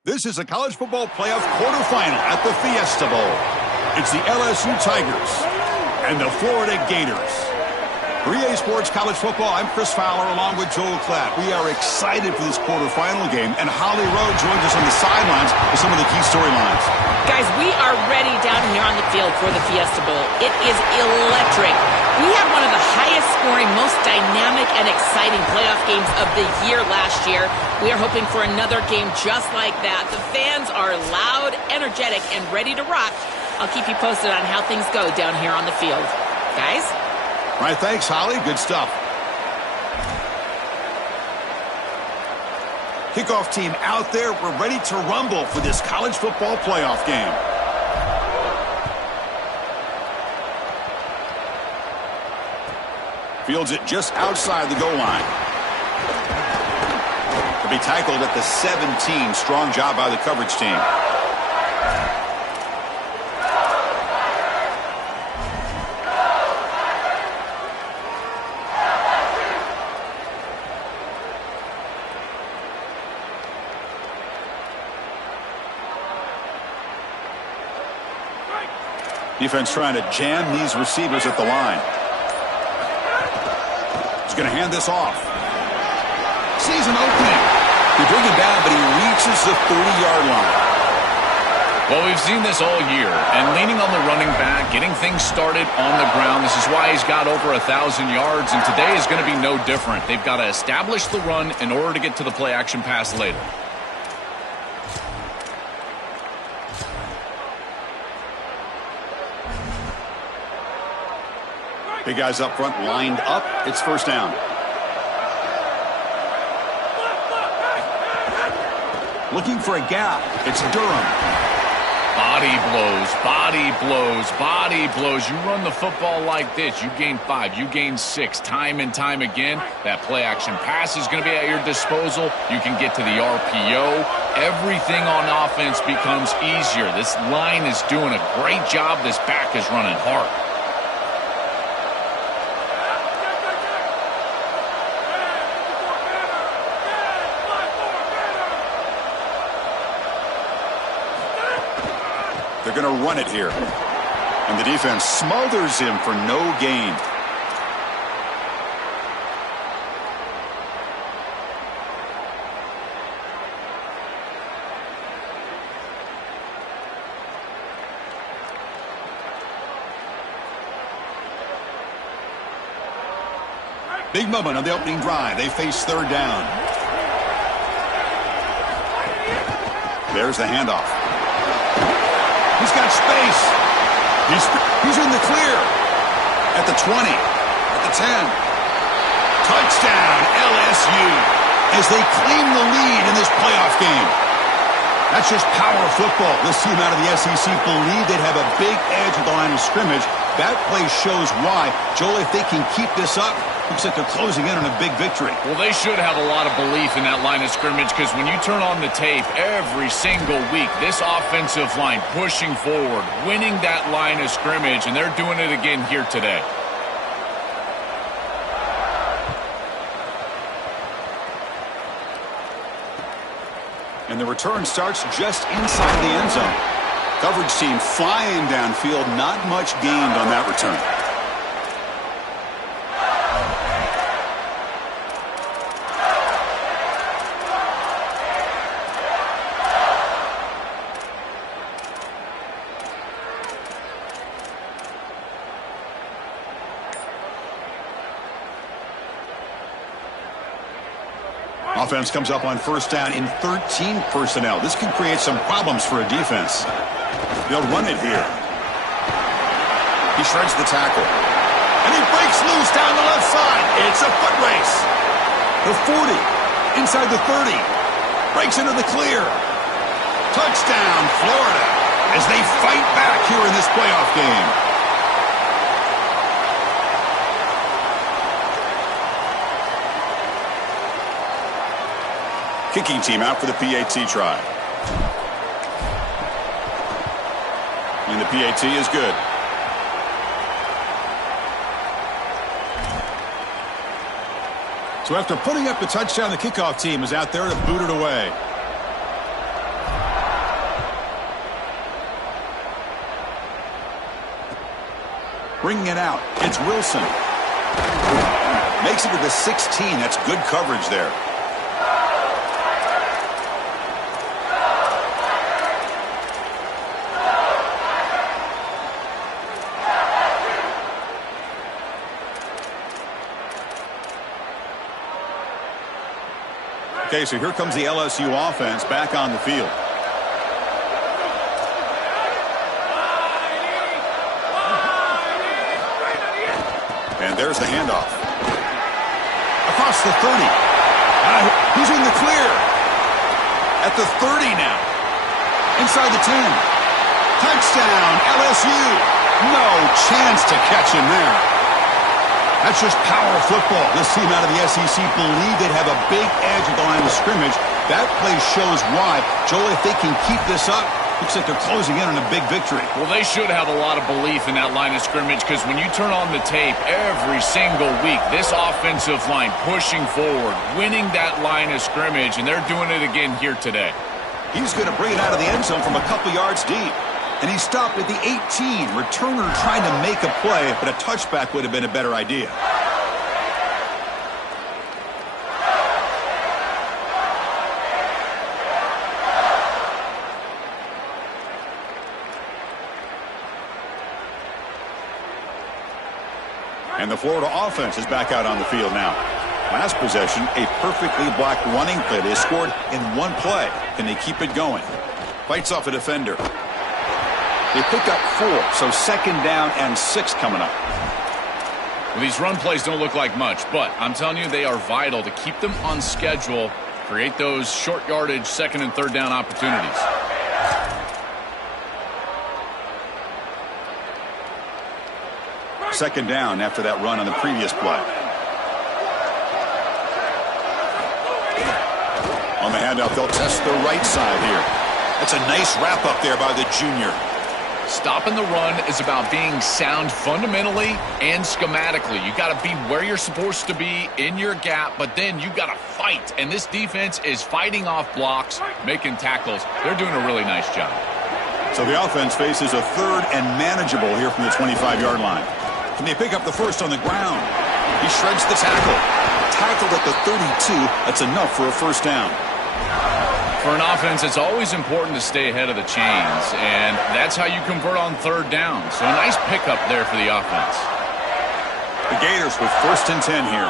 This is a college football playoff quarterfinal at the Fiesta Bowl. It's the LSU Tigers and the Florida Gators. For EA Sports College Football, I'm Chris Fowler along with Joel Klatt. We are excited for this quarterfinal game, and Holly Rowe joins us on the sidelines with some of the key storylines. Guys, we are ready down here on the field for the Fiesta Bowl. It is electric. We had one of the highest scoring, most dynamic and exciting playoff games of the year last year. We are hoping for another game just like that. The fans are loud, energetic, and ready to rock. I'll keep you posted on how things go down here on the field. Guys? All right, thanks, Holly. Good stuff. Kickoff team out there. We're ready to rumble for this college football playoff game. Fields it just outside the goal line. To be tackled at the 17. Strong job by the coverage team. Defense trying to jam these receivers at the line. He's going to hand this off. Sees an opening. They bring him down, but he reaches the 30-yard line. Well, we've seen this all year, and leaning on the running back, getting things started on the ground. This is why he's got over 1,000 yards, and today is going to be no different. They've got to establish the run in order to get to the play-action pass later. Big guys up front lined up. It's first down. Looking for a gap. It's Durham. Body blows, body blows, body blows. You run the football like this, you gain 5, you gain 6, time and time again. That play action pass is going to be at your disposal. You can get to the RPO. Everything on offense becomes easier. This line is doing a great job. This back is running hard. They're going to run it here. And the defense smothers him for no gain. Big moment on the opening drive. They face third down. There's the handoff. He's got space. He's in the clear. At the 20. At the 10. Touchdown, LSU. As they claim the lead in this playoff game. That's just power football. This team out of the SEC believed they'd have a big edge at the line of scrimmage. That play shows why. Joel, if they can keep this up, looks like they're closing in on a big victory. Well, they should have a lot of belief in that line of scrimmage because when you turn on the tape every single week, this offensive line pushing forward, winning that line of scrimmage, and they're doing it again here today. And the return starts just inside the end zone. Coverage team flying downfield, not much gained on that return. Offense comes up on first down in 13 personnel. This can create some problems for a defense. They'll run it here. He shreds the tackle. And he breaks loose down the left side. It's a foot race. The 40, inside the 30. Breaks into the clear. Touchdown, Florida, as they fight back here in this playoff game. Kicking team out for the PAT try. And the PAT is good. So after putting up the touchdown, the kickoff team is out there to boot it away. bringing it out. It's Wilson. Makes it to the 16. That's good coverage there. Okay, so here comes the LSU offense back on the field. And there's the handoff. Across the 30. He's in the clear. At the 30 now. Inside the 10. Touchdown, LSU. No chance to catch him there. That's just power football. This team out of the SEC believe they'd have a big edge at the line of scrimmage. That play shows why. Joel, if they can keep this up, looks like they're closing in on a big victory. Well, they should have a lot of belief in that line of scrimmage because when you turn on the tape every single week, this offensive line pushing forward, winning that line of scrimmage, and they're doing it again here today. He's going to bring it out of the end zone from a couple yards deep. And he stopped at the 18. Returner trying to make a play, but a touchback would have been a better idea. And the Florida offense is back out on the field now. Last possession, a perfectly blocked running play. They scored in one play. Can they keep it going? Fights off a defender. They pick up 4, so second down and 6 coming up. Well, these run plays don't look like much, but I'm telling you they are vital to keep them on schedule, create those short yardage second and third down opportunities. Second down after that run on the previous play. On the handoff, they'll test the right side here. That's a nice wrap up there by the junior. Stopping the run is about being sound fundamentally and schematically. You got to be where you're supposed to be in your gap, but then you got to fight. And this defense is fighting off blocks, making tackles. They're doing a really nice job. So the offense faces a third and manageable here from the 25-yard line. Can they pick up the first on the ground? He shreds the tackle. Tackled at the 32. That's enough for a first down. For an offense, it's always important to stay ahead of the chains, and that's how you convert on third down. So a nice pickup there for the offense. The Gators with first and 10 here.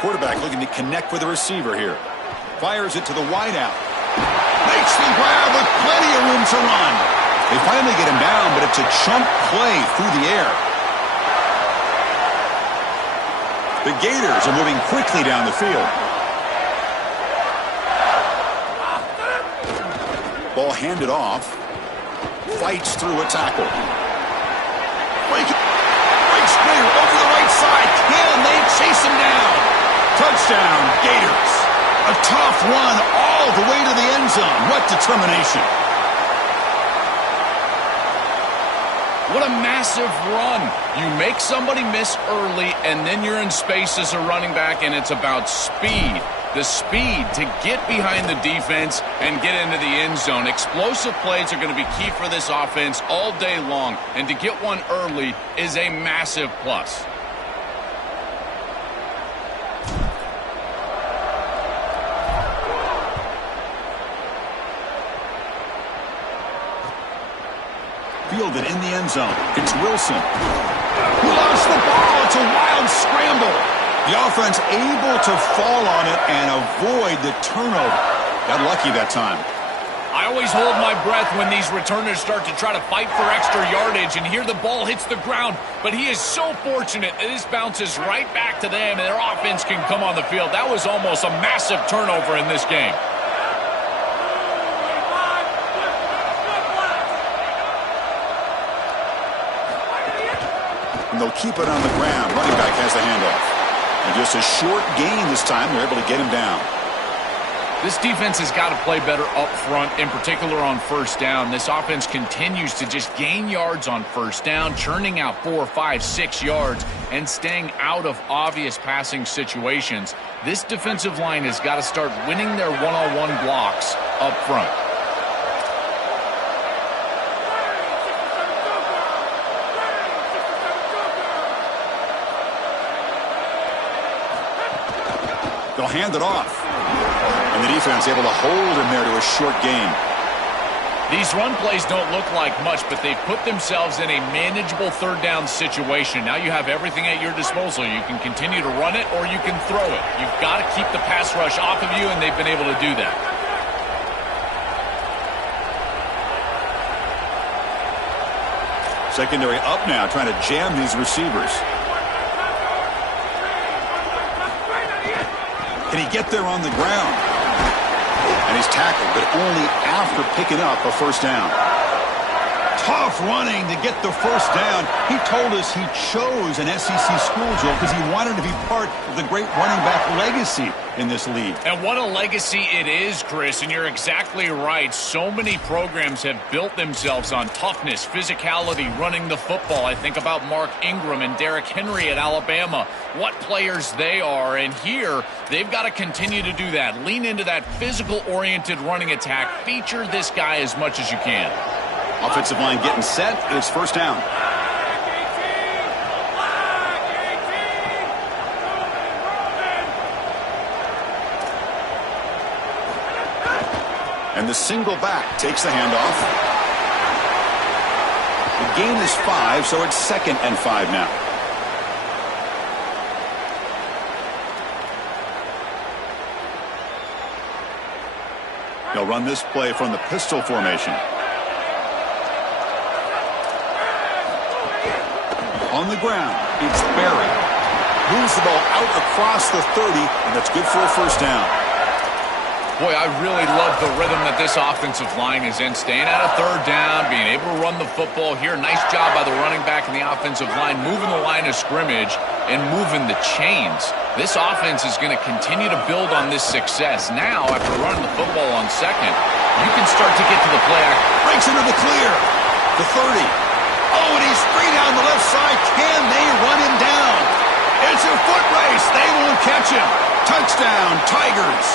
Quarterback looking to connect with the receiver here. Fires it to the wideout. Makes the grab with plenty of room to run. They finally get him down, but it's a chunk play through the air. The Gators are moving quickly down the field. Ball handed off. Fights through a tackle. Breaks clear over the right side. Can they chase him down? Touchdown, Gators. A tough run all the way to the end zone. What determination. What a massive run. You make somebody miss early, and then you're in space as a running back, and it's about speed. The speed to get behind the defense and get into the end zone. Explosive plays are going to be key for this offense all day long, and to get one early is a massive plus. Fielded in the end zone. It's Wilson. Who lost the ball? It's a wild scramble. The offense able to fall on it and avoid the turnover. Got lucky that time. I always hold my breath when these returners start to try to fight for extra yardage, and here the ball hits the ground. But he is so fortunate that this bounces right back to them, and their offense can come on the field. That was almost a massive turnover in this game. And they'll keep it on the ground. Running back has the handoff. And just a short gain this time. They're able to get him down. This defense has got to play better up front, in particular on first down. This offense continues to just gain yards on first down, churning out 4, 5, 6 yards, and staying out of obvious passing situations. This defensive line has got to start winning their one-on-one blocks up front. They'll hand it off. And the defense able to hold him there to a short gain. These run plays don't look like much, but they've put themselves in a manageable third down situation. Now you have everything at your disposal. You can continue to run it or you can throw it. You've got to keep the pass rush off of you, and they've been able to do that. Secondary up now, trying to jam these receivers. Can he get there on the ground? And he's tackled, but only after picking up a first down. Tough running to get the first down. He told us he chose an SEC school, Joe, because he wanted to be part of the great running back legacy in this league. And what a legacy it is, Chris, and you're exactly right. So many programs have built themselves on toughness, physicality, running the football. I think about Mark Ingram and Derrick Henry at Alabama. What players they are, and here they've got to continue to do that. Lean into that physical-oriented running attack. Feature this guy as much as you can. Offensive line getting set. It's first down. And the single back takes the handoff. The gain is 5, so it's 2nd and 5 now. They'll run this play from the pistol formation. On the ground, it's Barry. Moves the ball out across the 30, and that's good for a first down. Boy, I really love the rhythm that this offensive line is in. Staying at a third down, being able to run the football here. Nice job by the running back and the offensive line, moving the line of scrimmage and moving the chains. This offense is going to continue to build on this success. Now, after running the football on second, you can start to get to the play action. Breaks into the clear. The 30. Oh, and he's free down the left side. Can they run him down? It's a foot race. They won't catch him. Touchdown, Tigers.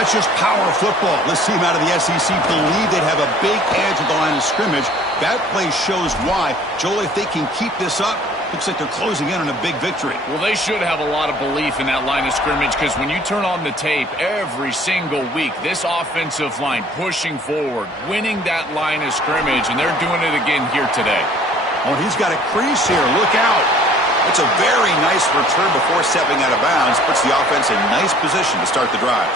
That's just power football. This team out of the SEC believe they'd have a big edge at the line of scrimmage. That play shows why. Joel, if they can keep this up, looks like they're closing in on a big victory. Well, they should have a lot of belief in that line of scrimmage, because when you turn on the tape every single week, this offensive line pushing forward, winning that line of scrimmage, and they're doing it again here today. Oh, he's got a crease here. Look out. That's a very nice return before stepping out of bounds. Puts the offense in nice position to start the drive.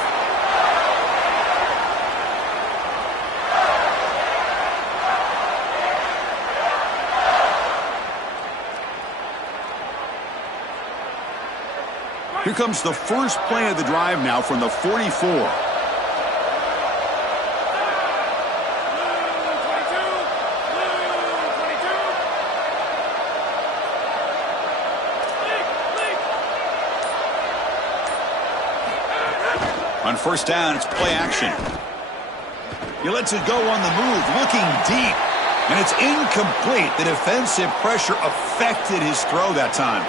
Here comes the first play of the drive now from the 44. On first down, it's play action. He lets it go on the move, looking deep. And it's incomplete. The defensive pressure affected his throw that time.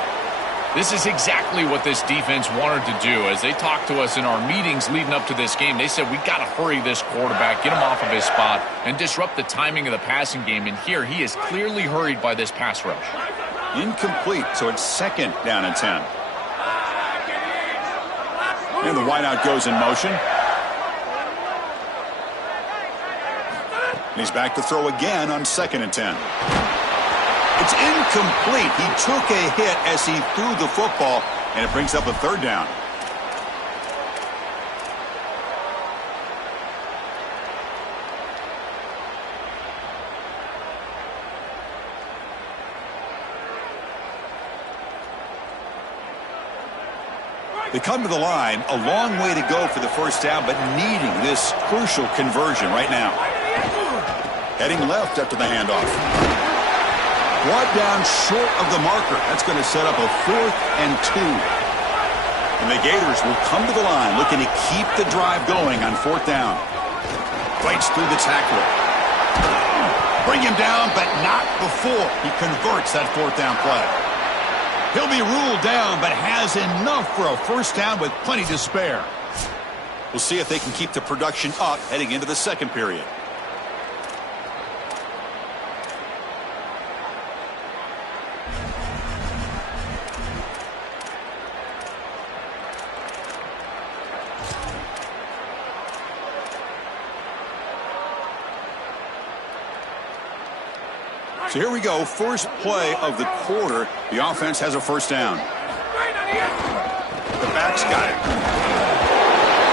This is exactly what this defense wanted to do. As they talked to us in our meetings leading up to this game, they said, we got to hurry this quarterback, get him off of his spot, and disrupt the timing of the passing game. And here, he is clearly hurried by this pass rush. Incomplete, so it's 2nd down and 10. And the wideout goes in motion. And he's back to throw again on 2nd and 10. It's incomplete. He took a hit as he threw the football, and it brings up a 3rd down. They come to the line, a long way to go for the first down, but needing this crucial conversion right now. Heading left after the handoff. Brought down short of the marker. That's going to set up a 4th and 2. And the Gators will come to the line looking to keep the drive going on 4th down. Breaks through the tackler. Bring him down, but not before he converts that 4th down play. He'll be ruled down, but has enough for a first down with plenty to spare. We'll see if they can keep the production up heading into the second period. So here we go, first play of the quarter. The offense has a first down. The back's got it.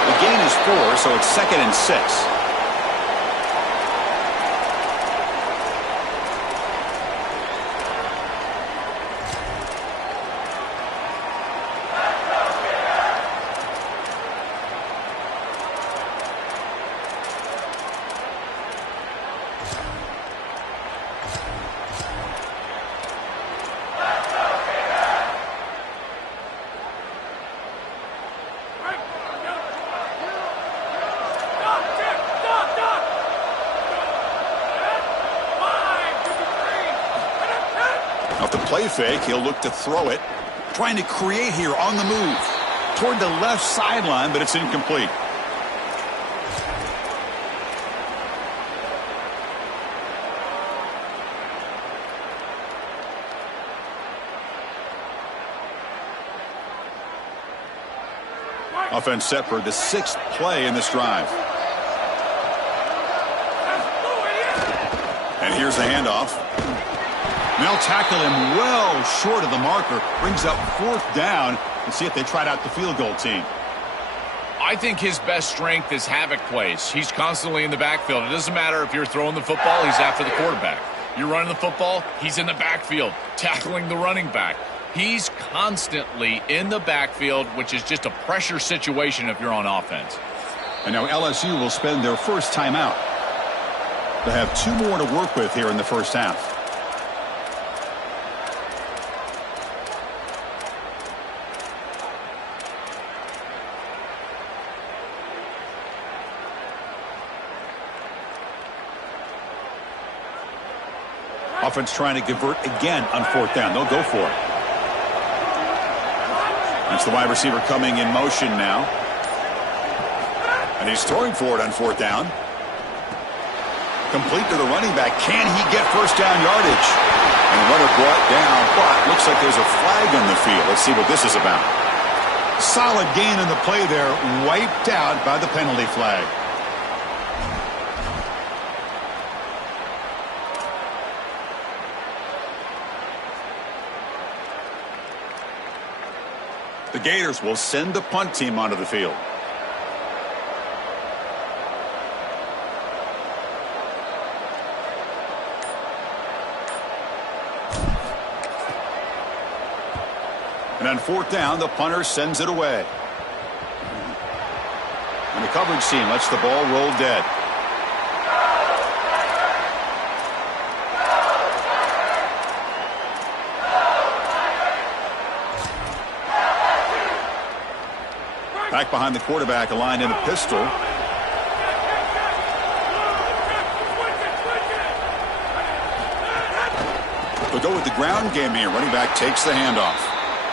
The gain is 4, so it's 2nd and 6. Off the play fake, he'll look to throw it. Trying to create here on the move. Toward the left sideline, but it's incomplete. Offense set for the 6th play in this drive. And here's the handoff. They'll tackle him well short of the marker. Brings up 4th down. Let's see if they tried out the field goal team. I think his best strength is havoc plays. He's constantly in the backfield. It doesn't matter if you're throwing the football, he's after the quarterback. You're running the football, he's in the backfield, tackling the running back. He's constantly in the backfield, which is just a pressure situation if you're on offense. And now LSU will spend their first timeout. They'll have 2 more to work with here in the first half. Offense trying to convert again on 4th down. They'll go for it. That's the wide receiver coming in motion now. And he's throwing for it on 4th down. Complete to the running back. Can he get first down yardage? And the runner brought down, but looks like there's a flag on the field. Let's see what this is about. Solid gain in the play there. Wiped out by the penalty flag. The Gators will send the punt team onto the field. And on 4th down, the punter sends it away. And the coverage team lets the ball roll dead. Back behind the quarterback, aligned in a pistol. They'll go with the ground game here. Running back takes the handoff.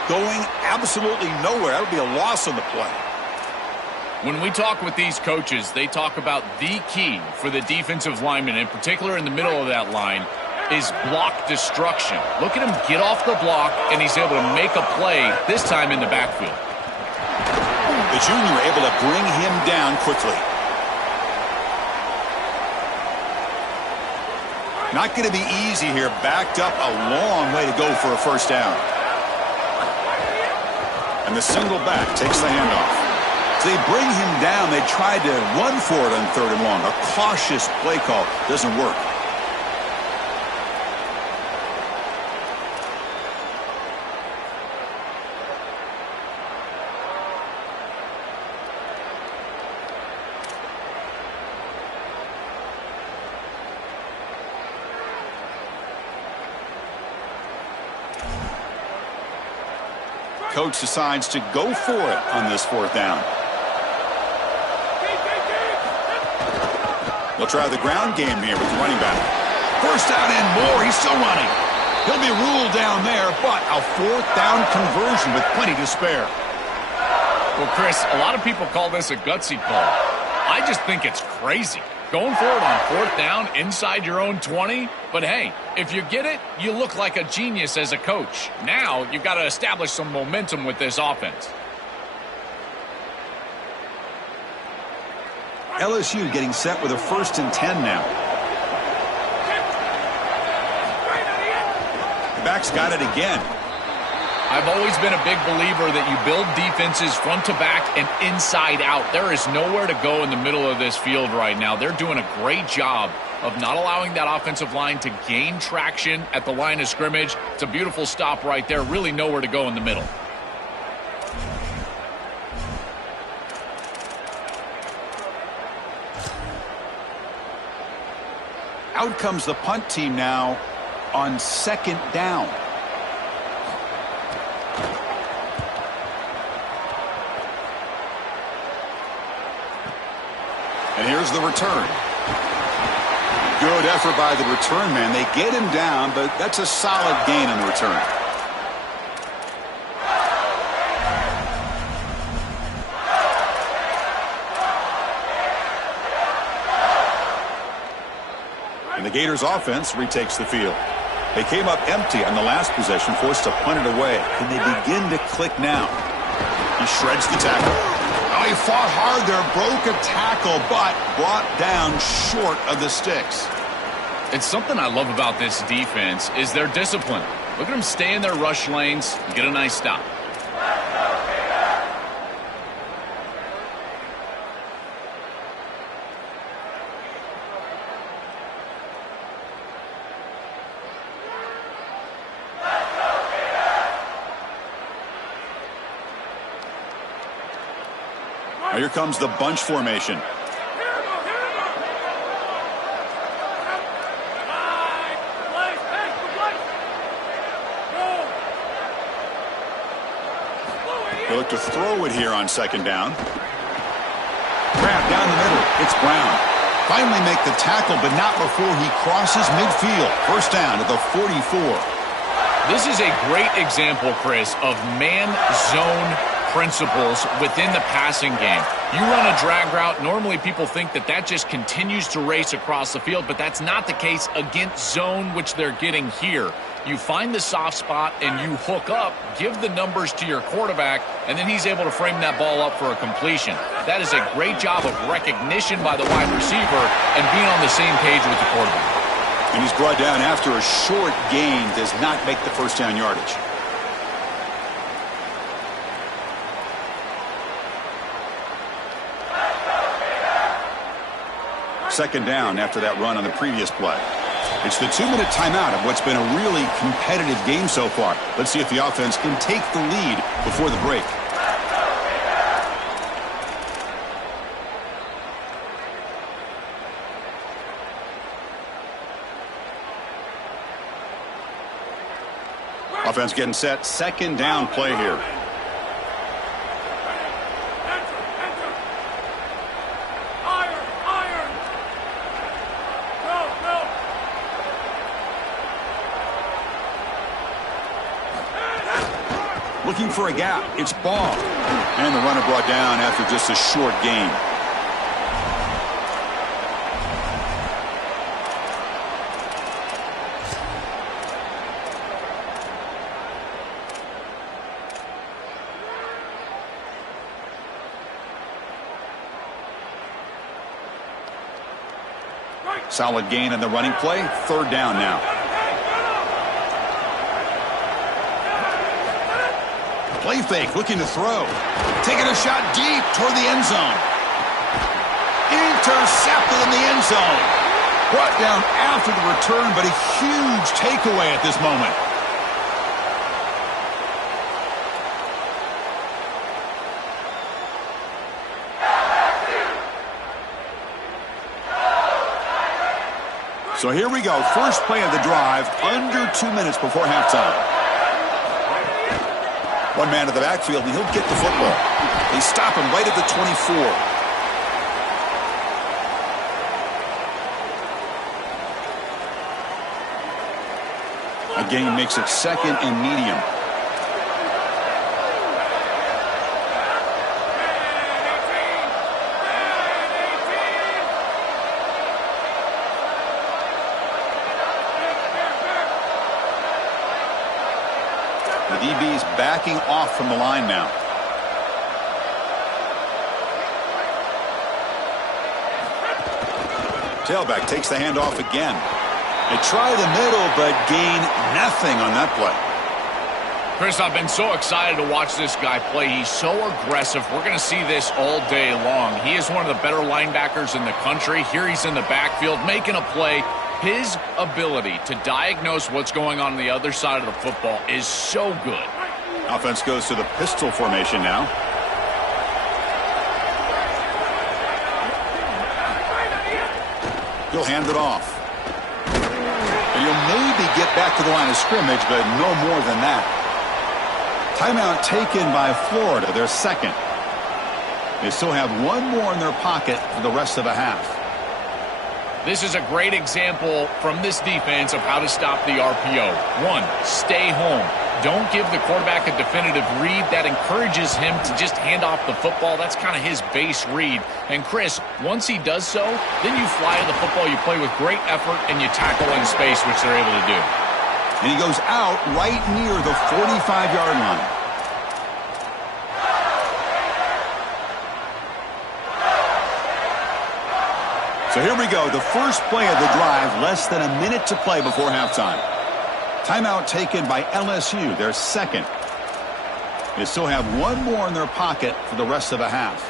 Going absolutely nowhere. That would be a loss on the play. When we talk with these coaches, they talk about the key for the defensive lineman, in particular in the middle of that line, is block destruction. Look at him get off the block, and he's able to make a play, this time in the backfield. The junior able to bring him down quickly. Not going to be easy here. Backed up a long way to go for a first down. And the single back takes the handoff. So they bring him down. They tried to run for it on 3rd and long. A cautious play call. Doesn't work. Coach decides to go for it on this 4th down. They'll try the ground game here with the running back. First down and more. He's still running. He'll be ruled down there, but a 4th down conversion with plenty to spare. Well, Chris, a lot of people call this a gutsy call. I just think it's crazy. Going for it on 4th down inside your own 20. But hey, if you get it, you look like a genius as a coach. Now you've got to establish some momentum with this offense. LSU getting set with a 1st and 10 now. Quarterback's got it again. I've always been a big believer that you build defenses front to back and inside out. There is nowhere to go in the middle of this field right now. They're doing a great job of not allowing that offensive line to gain traction at the line of scrimmage. It's a beautiful stop right there. Really nowhere to go in the middle. Out comes the punt team now on second down. And here's the return. Good effort by the return man. They get him down, but that's a solid gain on the return. And the Gators offense retakes the field. They came up empty on the last possession, forced to punt it away. Can they begin to click now? He shreds the tackle. Oh, he fought hard there, broke a tackle, but brought down short of the sticks. It's something I love about this defense is their discipline. Look at them stay in their rush lanes and get a nice stop. Now here comes the bunch formation. They look to throw it here on second down. Grab down the middle. It's Brown. Finally make the tackle, but not before he crosses midfield. First down at the 44. This is a great example, Chris, of man-zone principles within the passing game. You run a drag route, normally people think that that just continues to race across the field, but that's not the case against zone, which they're getting here. You find the soft spot and you hook up, give the numbers to your quarterback, and then he's able to frame that ball up for a completion. That is a great job of recognition by the wide receiver and being on the same page with the quarterback. And he's brought down after a short gain, does not make the first down yardage. Second down after that run on the previous play. It's the 2-minute timeout of what's been a really competitive game so far. Let's see if the offense can take the lead before the break. Offense getting set. Second down play here. Looking for a gap. It's Ball. And the runner brought down after just a short gain. Solid gain on the running play. Third down now. Play fake, looking to throw. Taking a shot deep toward the end zone. Intercepted in the end zone. Brought down after the return, but a huge takeaway at this moment. So here we go. First play of the drive, under 2 minutes before halftime. One man to the backfield, and he'll get the football. They stop him right at the 24. A gain makes it second and medium. The DB's backing off from the line now. Tailback takes the handoff again. They try the middle, but gain nothing on that play. Chris, I've been so excited to watch this guy play. He's so aggressive. We're going to see this all day long. He is one of the better linebackers in the country. Here he's in the backfield making a play. His ability to diagnose what's going on the other side of the football is so good. Offense goes to the pistol formation now. He'll hand it off. And he'll maybe get back to the line of scrimmage, but no more than that. Timeout taken by Florida, their second. They still have one more in their pocket for the rest of the half. This is a great example from this defense of how to stop the RPO. One, stay home. Don't give the quarterback a definitive read. That encourages him to just hand off the football. That's kind of his base read. And Chris, once he does so, then you fly to the football, you play with great effort, and you tackle in space, which they're able to do. And he goes out right near the 45-yard line. So here we go, the first play of the drive, less than a minute to play before halftime. Timeout taken by LSU, their second. They still have one more in their pocket for the rest of the half.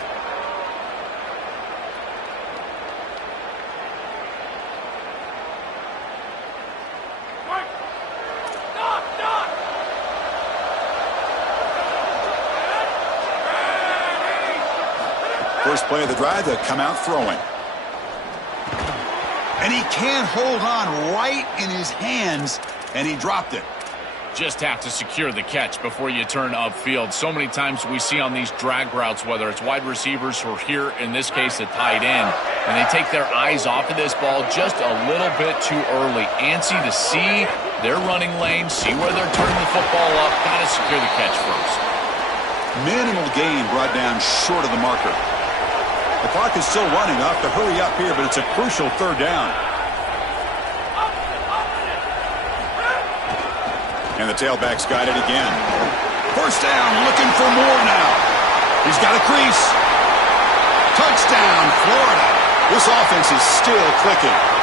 First play of the drive, they come out throwing. And he can't hold on right in his hands, and he dropped it. Just have to secure the catch before you turn upfield. So many times we see on these drag routes, whether it's wide receivers or here, in this case, a tight end, and they take their eyes off of this ball just a little bit too early. Antsy to see their running lane, see where they're turning the football up. Got to secure the catch first. Minimal gain brought down short of the marker. The clock is still running. I'll have to hurry up here, but it's a crucial third down. And the tailback's got it again. First down, looking for more now. He's got a crease. Touchdown, Florida. This offense is still clicking.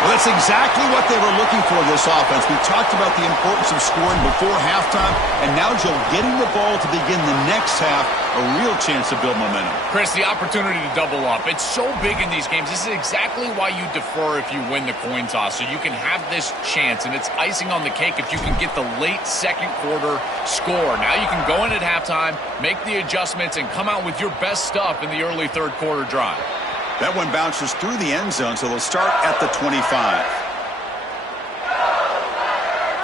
Well, that's exactly what they were looking for, this offense. We talked about the importance of scoring before halftime, and now, Joe, getting the ball to begin the next half, a real chance to build momentum. Chris, the opportunity to double up. It's so big in these games. This is exactly why you defer if you win the coin toss, so you can have this chance, and it's icing on the cake if you can get the late second quarter score. Now you can go in at halftime, make the adjustments, and come out with your best stuff in the early third quarter drive. That one bounces through the end zone, so they'll start at the 25.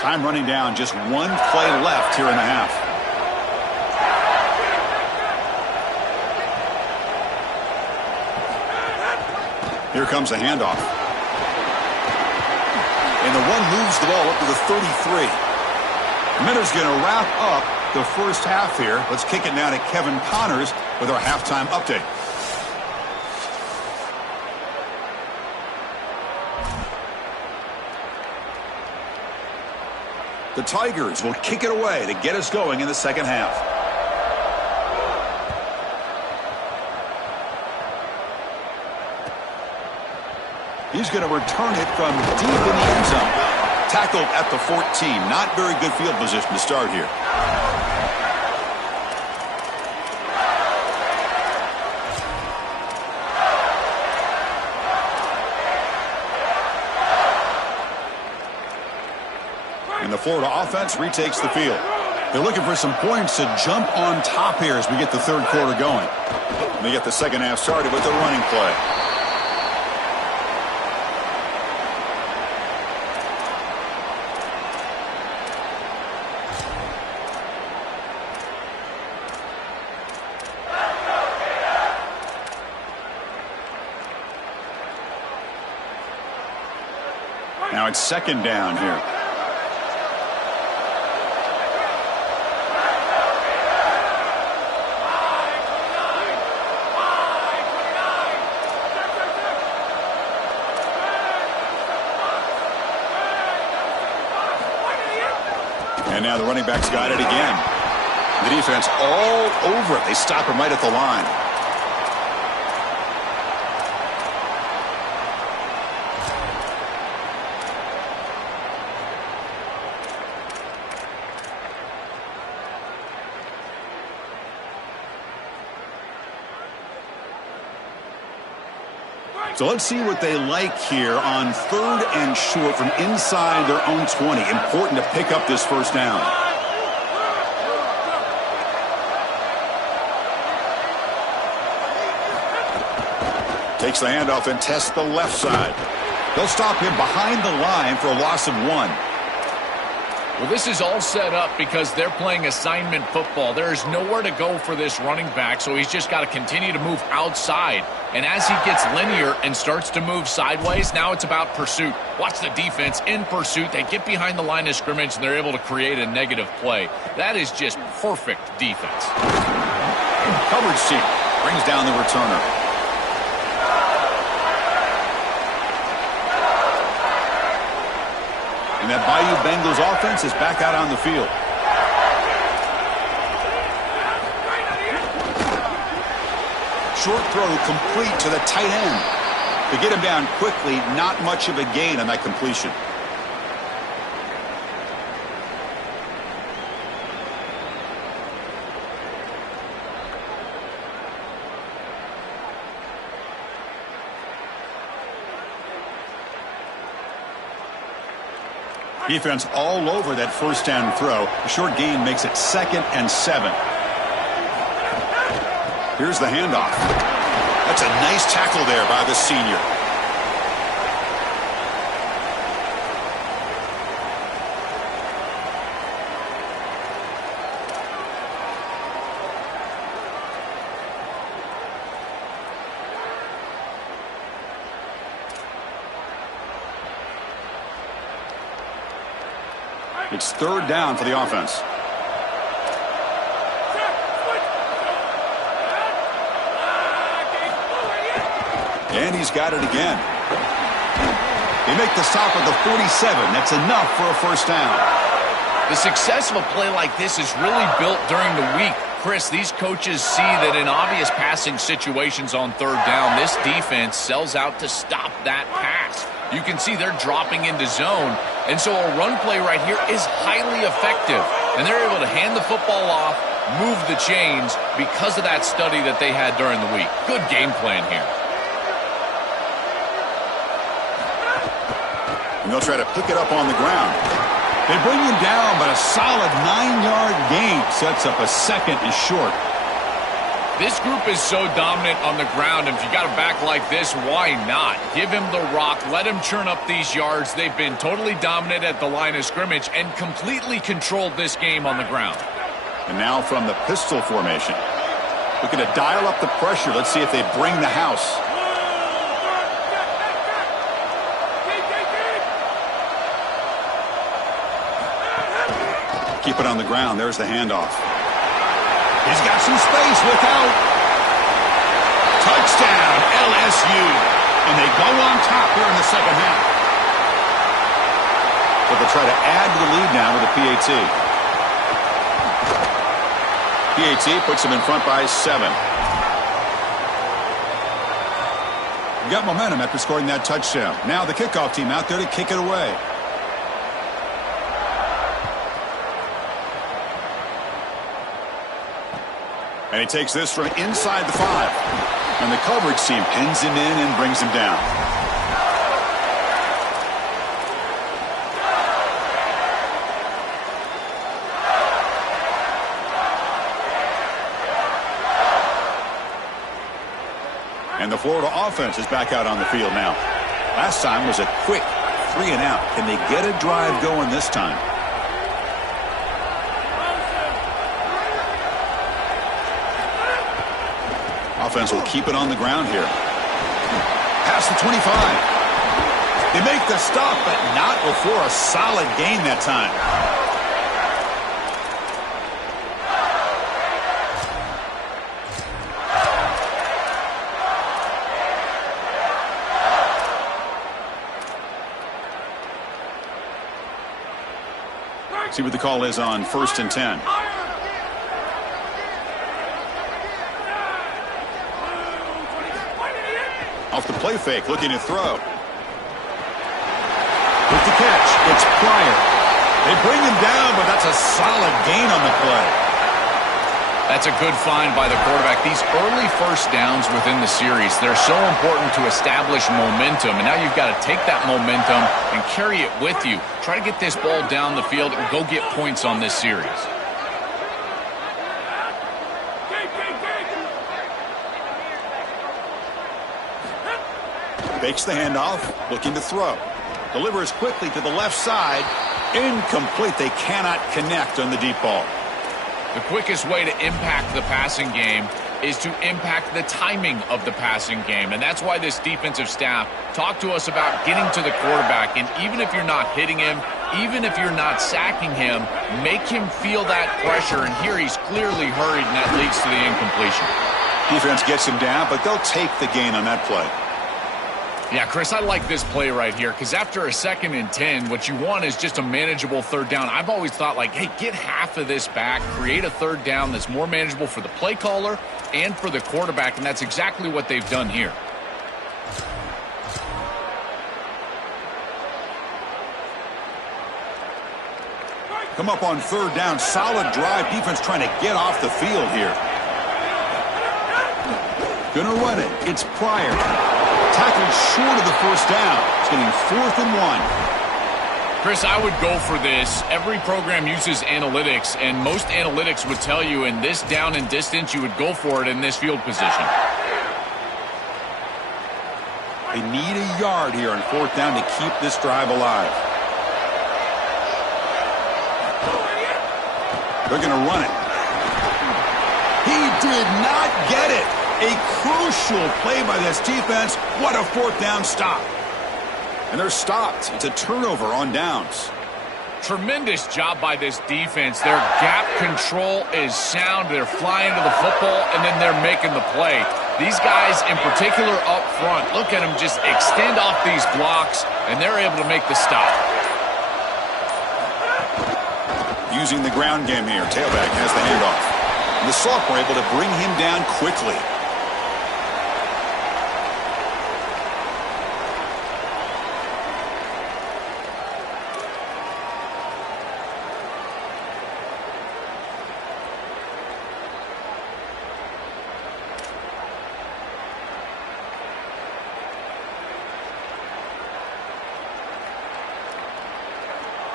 Time running down, just one play left here in the half. Here comes a handoff. And the one moves the ball up to the 33. Minter's going to wrap up the first half here. Let's kick it now to Kevin Connors with our halftime update. The Tigers will kick it away to get us going in the second half. He's going to return it from deep in the end zone. Tackled at the 14. Not very good field position to start here. And the Florida offense retakes the field. They're looking for some points to jump on top here as we get the third quarter going. They get the second half started with a running play. Now it's second down here. And now the running back's got it again. The defense all over it. They stop him right at the line. So let's see what they like here on 3rd and short from inside their own 20. Important to pick up this first down. Takes the handoff and tests the left side. They'll stop him behind the line for a loss of 1. Well, this is all set up because they're playing assignment football. There is nowhere to go for this running back, so he's just got to continue to move outside. And as he gets linear and starts to move sideways, now it's about pursuit. Watch the defense in pursuit. They get behind the line of scrimmage, and they're able to create a negative play. That is just perfect defense. Coverage team brings down the returner. And that Bayou Bengals offense is back out on the field. Short throw complete to the tight end. To get him down quickly, not much of a gain on that completion. Defense all over that first down throw. A short gain makes it 2nd and 7. Here's the handoff. That's a nice tackle there by the senior. It's 3rd down for the offense. And he's got it again. They make the stop at the 47. That's enough for a first down. The success of a play like this is really built during the week. Chris, these coaches see that in obvious passing situations on 3rd down, this defense sells out to stop that pass. You can see they're dropping into zone, and so a run play right here is highly effective. And they're able to hand the football off, move the chains because of that study that they had during the week. Good game plan here. And they'll try to pick it up on the ground. They bring him down, but a solid 9-yard gain sets up a 2nd and short. This group is so dominant on the ground, and if you got a back like this, why not? Give him the rock, let him churn up these yards. They've been totally dominant at the line of scrimmage and completely controlled this game on the ground. And now from the pistol formation. Looking to dial up the pressure. Let's see if they bring the house. Keep it on the ground. There's the handoff. He's got some space. Look out. Touchdown, LSU. And they go on top here in the second half. So they'll try to add to the lead now with a PAT. PAT puts them in front by 7. You got momentum after scoring that touchdown. Now the kickoff team out there to kick it away. And he takes this from inside the 5. And the coverage team pins him in and brings him down. And the Florida offense is back out on the field now. Last time was a quick 3 and out. Can they get a drive going this time? Offense will keep it on the ground here. Past the 25. They make the stop, but not before a solid gain that time. See what the call is on 1st and 10. Off the play fake, looking to throw. With the catch, it's Pryor. They bring him down, but that's a solid gain on the play. That's a good find by the quarterback. These early first downs within the series, they're so important to establish momentum. And now you've got to take that momentum and carry it with you. Try to get this ball down the field and go get points on this series. Fakes the handoff, looking to throw. Delivers quickly to the left side. Incomplete. They cannot connect on the deep ball. The quickest way to impact the passing game is to impact the timing of the passing game. And that's why this defensive staff talked to us about getting to the quarterback. And even if you're not hitting him, even if you're not sacking him, make him feel that pressure. And here he's clearly hurried, and that leads to the incompletion. Defense gets him down, but they'll take the gain on that play. Yeah, Chris, I like this play right here because after a 2nd and 10, what you want is just a manageable 3rd down. I've always thought, like, hey, get half of this back, create a 3rd down that's more manageable for the play caller and for the quarterback, and that's exactly what they've done here. Come up on 3rd down. Solid drive. Defense trying to get off the field here. Gonna run it. It's Pryor. Tackled short of the 1st down. It's getting 4th and 1. Chris, I would go for this. Every program uses analytics, and most analytics would tell you in this down and distance, you would go for it in this field position. They need a yard here on 4th down to keep this drive alive. They're going to run it. He did not get it. A crucial play by this defense. What a 4th down stop. And they're stopped. It's a turnover on downs. Tremendous job by this defense. Their gap control is sound. They're flying to the football, and then they're making the play. These guys in particular up front, look at them just extend off these blocks, and they're able to make the stop. Using the ground game here. Tailback has the handoff. And the sophomore able to bring him down quickly.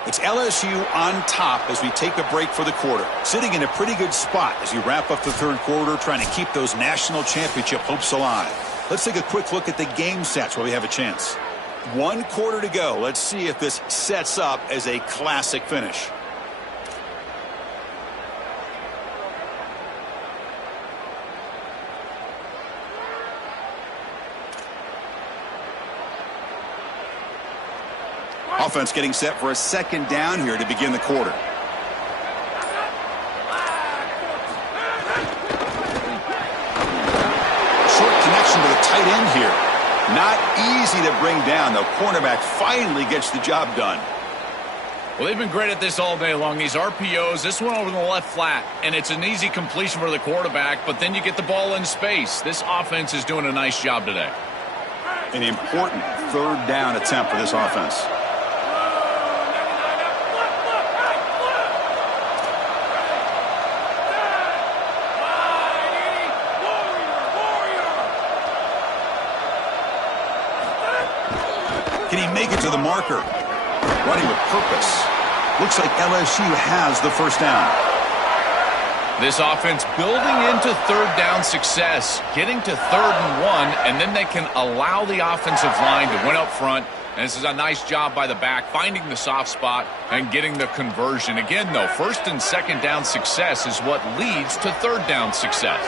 It's LSU on top as we take a break for the quarter. Sitting in a pretty good spot as you wrap up the 3rd quarter, trying to keep those national championship hopes alive. Let's take a quick look at the game stats while we have a chance. 1 quarter to go. Let's see if this sets up as a classic finish. Offense getting set for a 2nd down here to begin the quarter. Short connection to the tight end here. Not easy to bring down. The cornerback finally gets the job done. Well, they've been great at this all day long. These RPOs, this one over the left flat, and it's an easy completion for the quarterback, but then you get the ball in space. This offense is doing a nice job today. An important 3rd down attempt for this offense. Can he make it to the marker? Running with purpose. Looks like LSU has the 1st down. This offense building into 3rd down success, getting to 3rd and 1, and then they can allow the offensive line to win up front. And this is a nice job by the back, finding the soft spot and getting the conversion. Again, though, 1st and 2nd down success is what leads to 3rd down success.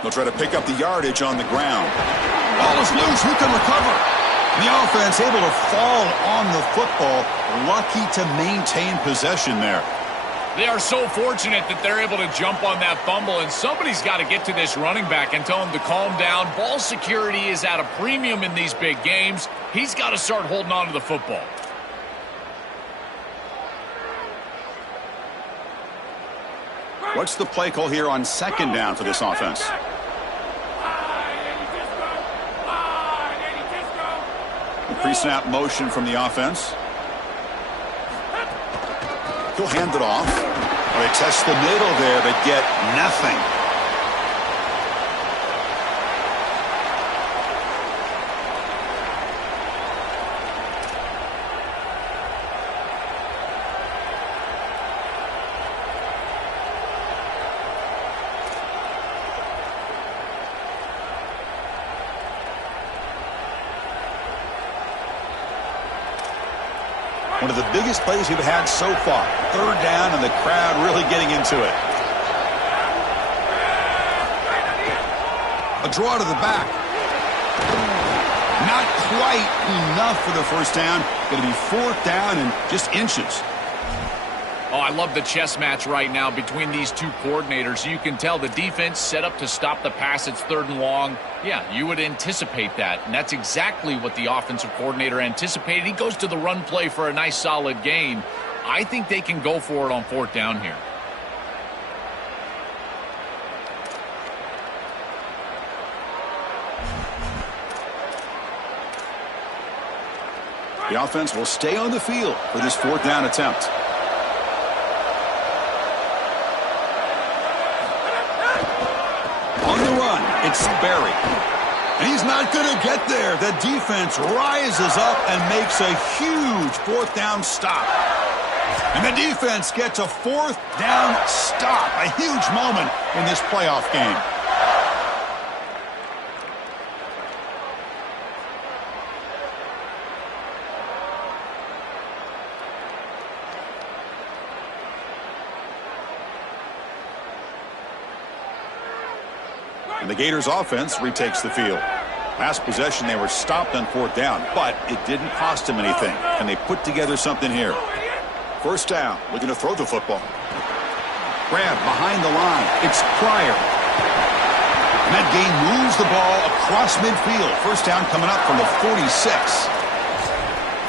They'll try to pick up the yardage on the ground. Ball is loose. Who can recover? The offense able to fall on the football. Lucky to maintain possession there. They are so fortunate that they're able to jump on that fumble, and somebody's got to get to this running back and tell him to calm down. Ball security is at a premium in these big games. He's got to start holding on to the football. What's the play call here on second down for this offense? Pre-snap motion from the offense. He'll hand it off. They test the middle there, but get nothing. One of the biggest plays we've had so far. Third down and the crowd really getting into it. A draw to the back. Not quite enough for the first down. Going to be fourth down and just inches. Oh, I love the chess match right now between these two coordinators. You can tell the defense set up to stop the pass. It's third and long. Yeah, you would anticipate that, and that's exactly what the offensive coordinator anticipated. He goes to the run play for a nice solid gain. I think they can go for it on fourth down here. The offense will stay on the field for this fourth down attempt. On the run, it's Barry. And he's not going to get there. The defense rises up and makes a huge fourth down stop. And the defense gets a fourth down stop. A huge moment in this playoff game. And the Gators offense retakes the field. Last possession, they were stopped on fourth down, but it didn't cost them anything. And they put together something here. First down, looking to throw the football. Grab behind the line. It's Pryor. And that gain moves the ball across midfield. First down coming up from the 46.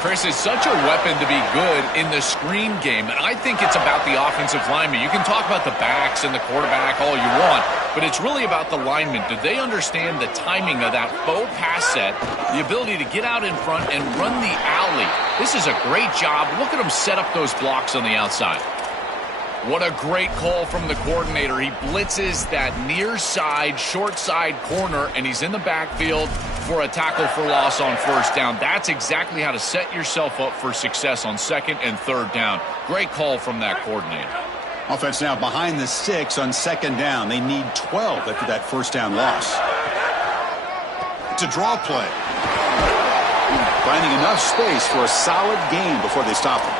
Chris, is such a weapon to be good in the screen game, and I think it's about the offensive lineman. You can talk about the backs and the quarterback all you want, but it's really about the linemen. Do they understand the timing of that faux pass set, the ability to get out in front and run the alley? This is a great job. Look at them set up those blocks on the outside. What a great call from the coordinator. He blitzes that near side, short side corner, and he's in the backfield for a tackle for loss on first down. That's exactly how to set yourself up for success on second and third down. Great call from that coordinator. Offense now behind the 6 on second down. They need 12 after that first down loss. It's a draw play. Finding enough space for a solid gain before they stop him.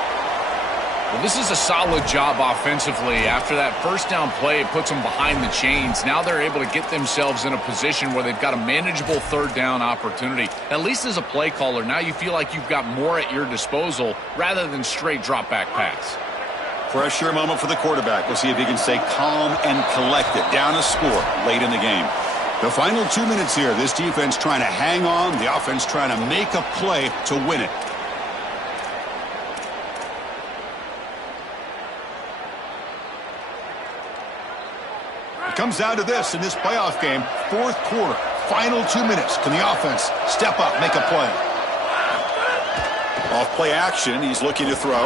Well, this is a solid job offensively. After that first down play, it puts them behind the chains. Now they're able to get themselves in a position where they've got a manageable third down opportunity. At least as a play caller, now you feel like you've got more at your disposal rather than straight drop back pass. Pressure moment for the quarterback. We'll see if he can stay calm and collected. Down a score late in the game. The final 2 minutes here. This defense trying to hang on. The offense trying to make a play to win it. It comes down to this in this playoff game. Fourth quarter. Final 2 minutes. Can the offense step up, make a play? Off play action. He's looking to throw.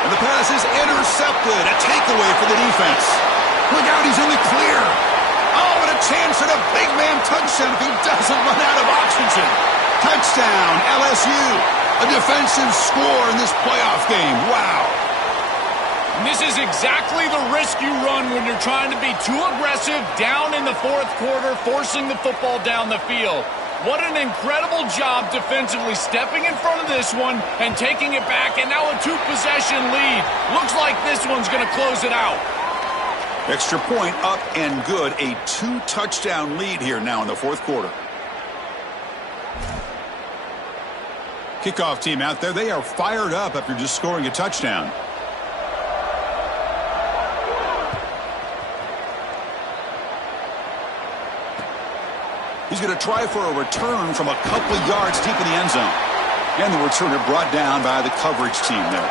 And the pass is intercepted. A takeaway for the defense. Look out, he's in the clear. Oh, and a chance at a big man touchdown if he doesn't run out of oxygen. Touchdown, LSU. A defensive score in this playoff game. Wow. And this is exactly the risk you run when you're trying to be too aggressive down in the fourth quarter, forcing the football down the field. What an incredible job defensively stepping in front of this one and taking it back, and now a two-possession lead. Looks like this one's going to close it out. Extra point up and good. A 2-touchdown lead here now in the fourth quarter. Kickoff team out there. They are fired up after just scoring a touchdown. He's going to try for a return from a couple of yards deep in the end zone. And the returner brought down by the coverage team there.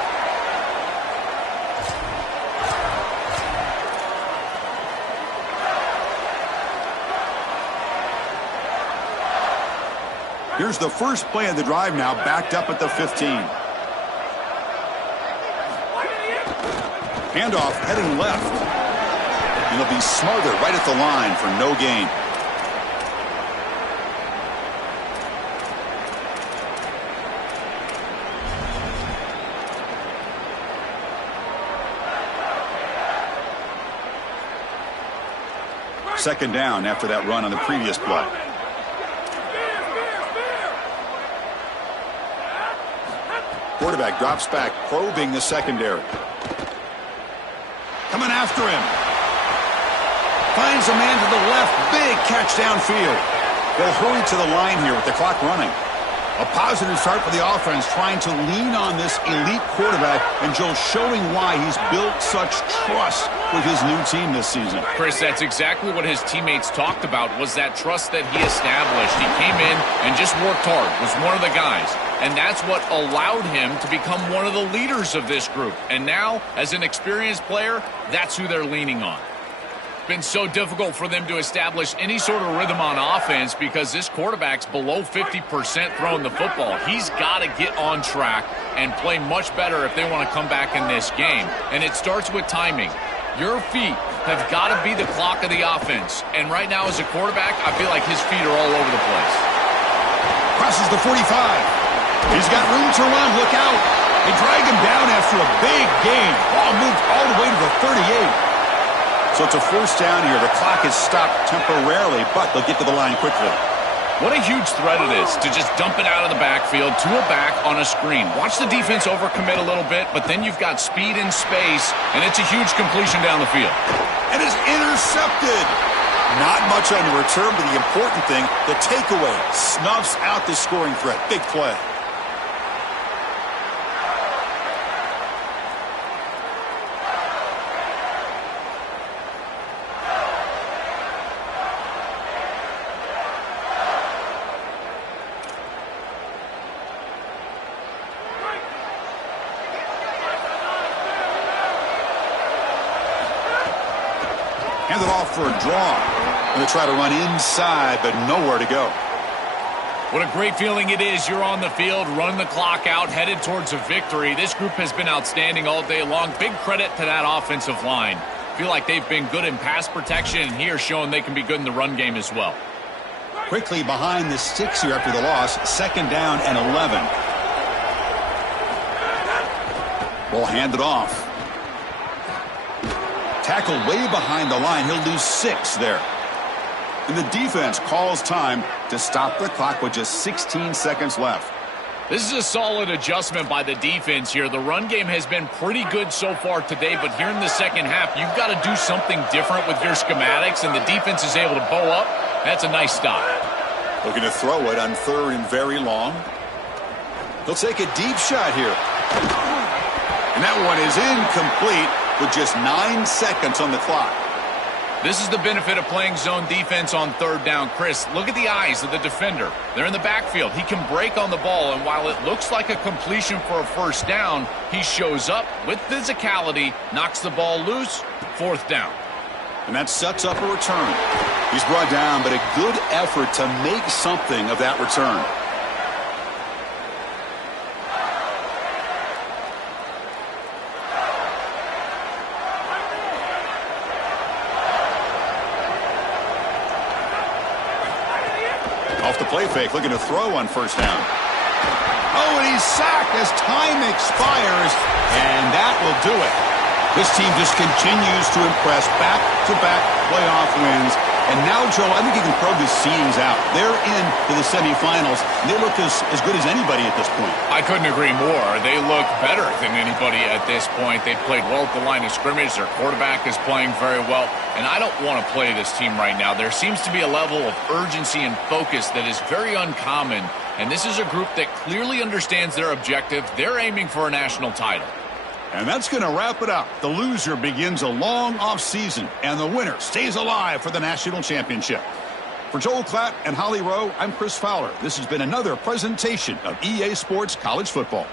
Here's the first play of the drive now, backed up at the 15. Handoff heading left. And he'll be smothered right at the line for no gain. Second down after that run on the previous play. Quarterback drops back, probing the secondary. Coming after him. Finds a man to the left. Big catch downfield. They'll hurry to the line here with the clock running. A positive start for the offense, trying to lean on this elite quarterback, and Joe showing why he's built such trust with his new team this season. Chris, that's exactly what his teammates talked about, was that trust that he established. He came in and just worked hard, was one of the guys. And that's what allowed him to become one of the leaders of this group. And now, as an experienced player, that's who they're leaning on. It's been so difficult for them to establish any sort of rhythm on offense because this quarterback's below 50% throwing the football. He's got to get on track and play much better if they want to come back in this game. And it starts with timing. Your feet have got to be the clock of the offense. And right now, as a quarterback, I feel like his feet are all over the place. Crosses the 45. He's got room to run. Look out. They drag him down after a big gain. Ball moved all the way to the 38. So it's a first down here. The clock is stopped temporarily, but they'll get to the line quickly. What a huge threat it is to just dump it out of the backfield to a back on a screen. Watch the defense overcommit a little bit, but then you've got speed and space, and it's a huge completion down the field. And it's intercepted. Not much on the return, but the important thing, the takeaway, snuffs out the scoring threat. Big play. Handed off for a draw. Going to try to run inside, but nowhere to go. What a great feeling it is. You're on the field, running the clock out, headed towards a victory. This group has been outstanding all day long. Big credit to that offensive line. Feel like they've been good in pass protection, and here showing they can be good in the run game as well. Quickly behind the sticks here after the loss. Second down and 11. Ball handed off. Tackled way behind the line. He'll lose 6 there. And the defense calls time to stop the clock with just 16 seconds left. This is a solid adjustment by the defense here. The run game has been pretty good so far today, but here in the second half, you've got to do something different with your schematics, and the defense is able to bow up. That's a nice stop. Looking to throw it on third and very long. He'll take a deep shot here. And that one is incomplete with just 9 seconds on the clock. This is the benefit of playing zone defense on third down. Chris, look at the eyes of the defender. They're in the backfield. He can break on the ball, and while it looks like a completion for a first down, he shows up with physicality, knocks the ball loose, fourth down. And that sets up a return. He's brought down, but a good effort to make something of that return. Off the play fake, looking to throw on first down. Oh, and he's sacked as time expires, and that will do it. This team just continues to impress, back-to-back playoff wins. And now, Joe, I think you can throw the seedings out. They're into the semifinals. They look as good as anybody at this point. I couldn't agree more. They look better than anybody at this point. They've played well at the line of scrimmage. Their quarterback is playing very well. And I don't want to play this team right now. There seems to be a level of urgency and focus that is very uncommon. And this is a group that clearly understands their objective. They're aiming for a national title. And that's going to wrap it up. The loser begins a long offseason, and the winner stays alive for the national championship. For Joel Klatt and Holly Rowe, I'm Chris Fowler. This has been another presentation of EA Sports College Football.